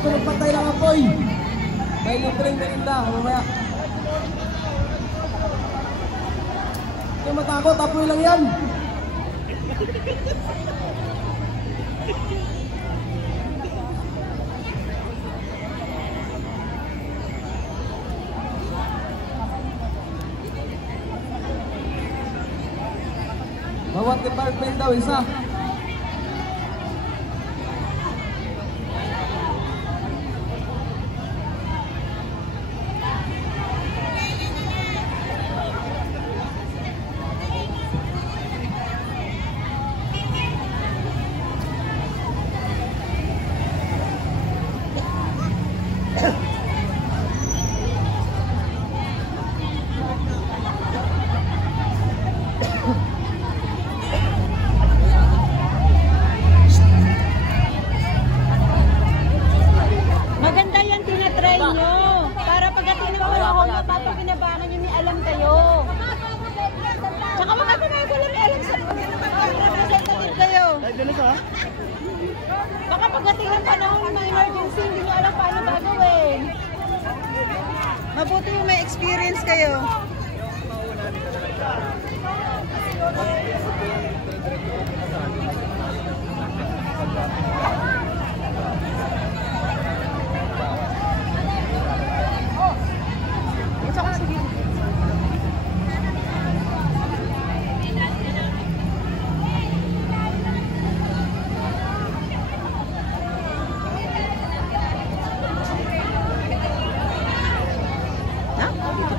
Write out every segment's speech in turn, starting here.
tulog patay lang apoy. May libreng merinda, mamaya. Hindi matakot, apoy lang yan. Bawat department daw, isa. Baka pagdating ng panahon may emergency, hindi nyo alam paano gagawin. Mabuti yung may experience kayo. Ito ka sige.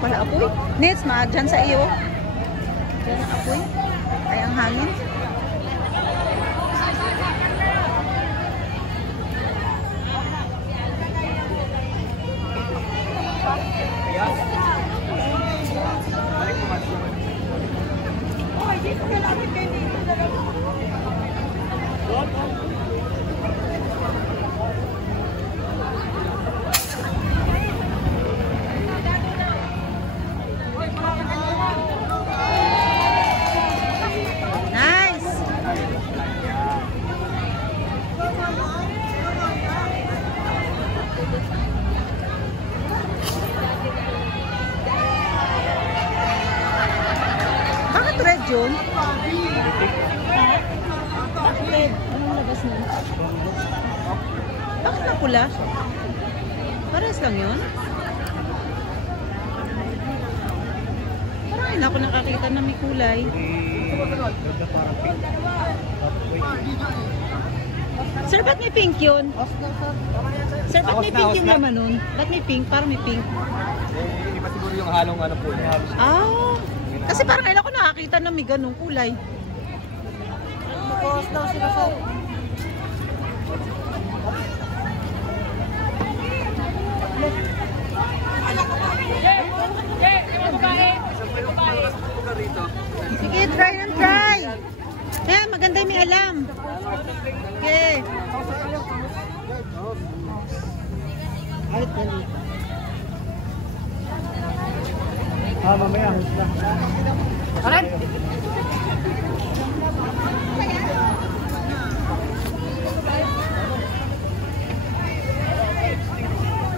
Wala apoy. Nits, dyan sa iyo. Dyan ang apoy. Ay, ang hangin. Oh, dito ka natin kayo dito. Bakit red yun? Bakit red? Anong labas nun? Bakit na pula? Parehas lang yun? Parang hindi ako nakakita na may kulay. Sir, ba't may pink yun? Sir, ba't may pink yung laman nun? Ba't may pink? Parang may pink. Hindi pa siguro yung halong ano po. Ah, kasi parang kailan ko nakakita na may ganung kulay. Bukas daw sila sa... Sige, try and try. Eh, maganda yung may alam. Okay. Alit dali. Mamaya, husla. Alit!